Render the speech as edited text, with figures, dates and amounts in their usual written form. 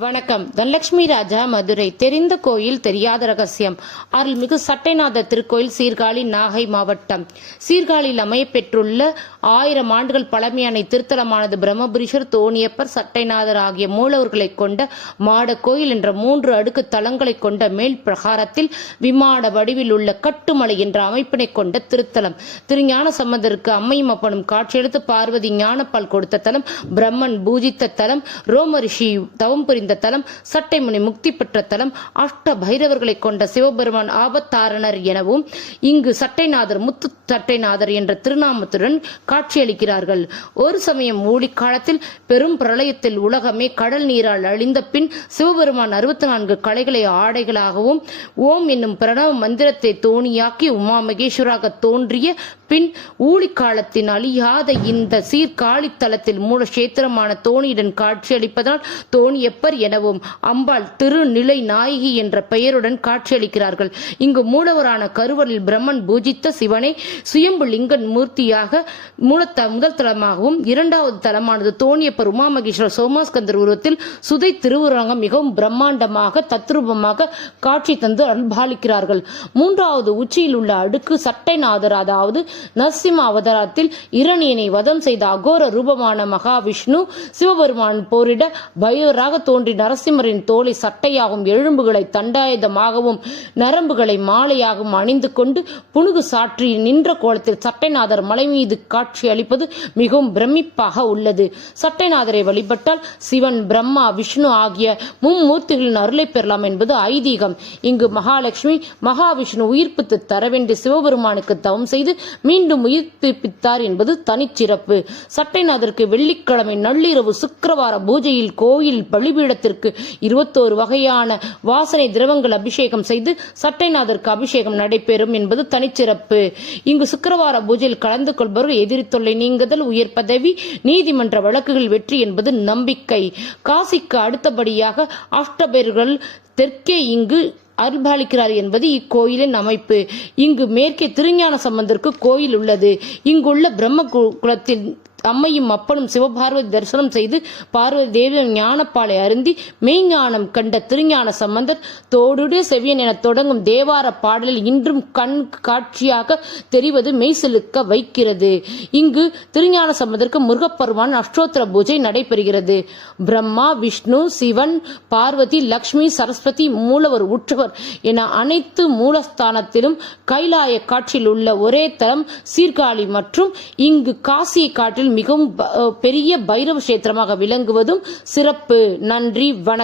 வணக்கம். தனலட்சுமி ராஜா, மதுரை. தெரிந்த கோயில் தெரியாத ரகசியம். அருள்மிகு சட்டைநாதர் திருக்கோயில், சீர்காழி, நாகை மாவட்டம். சீர்காழியில் அமையப்பெற்றுள்ள 1000 ஆண்டுகள் பழமையான திருத்தலமானது பிரம்மபுரீஸ்வர், தோணியப்பர், சட்டைநாதர் ஆகிய மூலவர்களை கொண்ட மாட கோயில் என்ற 3 அடுக்கு தலங்களை கொண்ட மேல் பிரகாரத்தில் விமான வடிவில் உள்ள கட்டுமலை என்ற அமைப்பினை கொண்ட திருத்தலம். திருஞான சம்பந்தருக்கு அம்மையும் அப்பனும் காட்சியெடுத்து பார்வதி ஞானப்பால் கொடுத்த தலம், பிரம்மன் பூஜித்த தலம், ரோமரிஷி தவம் புரிந்த தலம், சட்டைமுனி முக்தி பெற்ற தலம், அஷ்ட பைரவர்களை கொண்ட சிவபெருமான் ஆபத்தாரணர் எனவும் இங்கு சட்டைநாதர் முத்து சட்டைநாதர் என்ற திருநாமத்துடன் காட்சியளிக்கிறார்கள். ஒரு சமயம் ஊழிக்காலத்தில் பெரும் பிரளயத்தில் உலகமே கடல் நீரால் அழிந்த பின் சிவபெருமான் 64 கலைகளை ஆடைகளாகவும் ஓம் என்னும் பிரணவ மந்திரத்தை தோணியாக்கி உமா மகேஸ்வராக தோன்றிய பின் ஊழிக்காலத்தின் அழியாத இந்த சீர்காழித்தலத்தில் மூலக்ஷேத்திரமான தோணியுடன் காட்சியளிப்பதால் தோணியப்பர் எனவும் அம்பாள் திருநிலை நாயகி என்ற பெயருடன் காட்சியளிக்கிறார்கள். இங்கு மூலவரான கருவலில் பிரம்மன் பூஜித்த சிவனை சுயம்பு லிங்கன் மூர்த்தியாக முதல் தலமாகவும், இரண்டாவது தலமானது தோணியப்பர் உமா மகேஸ்வரர் சோமாஸ்கந்தர் உருவத்தில் சுதை திருவுரங்கம் மிகவும் பிரம்மாண்டமாக தத்ரூபமாக காட்சி தந்து அன்பாளிக்கிறார்கள். மூன்றாவது உச்சியில் உள்ள அடுக்கு சட்டைநாதர், அதாவது நரசிம்ம அவதாரத்தில் இரணியனை வதம் செய்த அகோர ரூபமான மகாவிஷ்ணு சிவபெருமான் போரிட பைரவராக தோன்றி நரசிம்மரின் தோலை சட்டையாகவும், எழும்புகளை தண்டாயுதமாகவும், நரம்புகளை மாலையாகவும் அணிந்து கொண்டு புனுகு சாற்றி நின்ற கோலத்தில் சட்டைநாதர் மலை மீது காட்சி அளிப்பது மிகவும் பிரமிப்பாக உள்ளது. சட்டைநாதரை வழிபட்டால் சிவன், பிரம்மா, விஷ்ணு ஆகிய மும்மூர்த்திகளின் அருளை பெறலாம் என்பது ஐதீகம். இங்கு மகாலட்சுமி மகாவிஷ்ணு உயிர்ப்பித்து தர வேண்டிய சிவபெருமானுக்கு தவம் செய்து மீண்டும் உயிர்ப்பித்தார் என்பது தனிச்சிறப்பு. சட்டைநாதருக்கு வெள்ளிக்கிழமை நள்ளிரவு சுக்கிரவார பூஜையில் கோயில் பலிபீடத்திற்கு 21 வகையான வாசனை திரவங்கள் அபிஷேகம் செய்து சட்டைநாதருக்கு அபிஷேகம் நடைபெறும் என்பது தனிச்சிறப்பு. இங்கு சுக்கிரவார பூஜையில் கலந்து கொள்பவர்கள் எதிரி தொல்லை நீங்குதல், உயர் பதவி, நீதிமன்ற வழக்குகள் வெற்றி என்பது நம்பிக்கை. காசிக்கு அடுத்தபடியாக அஷ்டபைரவர்கள் தெற்கே இங்கு அருள்பாலிக்கிறார் என்பது இக்கோயிலின் அமைப்பு. இங்கு மேற்கே திருஞான சம்பந்தருக்கு கோயில் உள்ளது. இங்குள்ள பிரம்ம குலத்தில் அம்மையும் அப்பனும் சிவபார்வதி தரிசனம் செய்து பார்வதி தேவி ஞானப்பாலை அருந்தி மெய்ஞானம் கண்ட திருஞான சம்பந்தர் தோடுடைய செவியன் என தொடங்கும் தேவார பாடலில் இன்றும் கண் காட்சியாக தெரிவது மெய்சிலுக்க வைக்கிறது. இங்கு திருஞான சம்பந்தருக்கு முருகப்பெருமான் அஷ்டோத்திர பூஜை நடைபெறுகிறது. பிரம்மா, விஷ்ணு, சிவன், பார்வதி, லக்ஷ்மி, சரஸ்வதி, மூலவர், உற்றவர் என அனைத்து மூலஸ்தானத்திலும் கைலாய காட்சியில் உள்ள ஒரே தலம் சீர்காழி மற்றும் இங்கு காசியை காட்டில் மிகவும் பெரிய பைரவ கஷேத்திரமாக விளங்குவதும் சிறப்பு. நன்றி, வணக்கம்.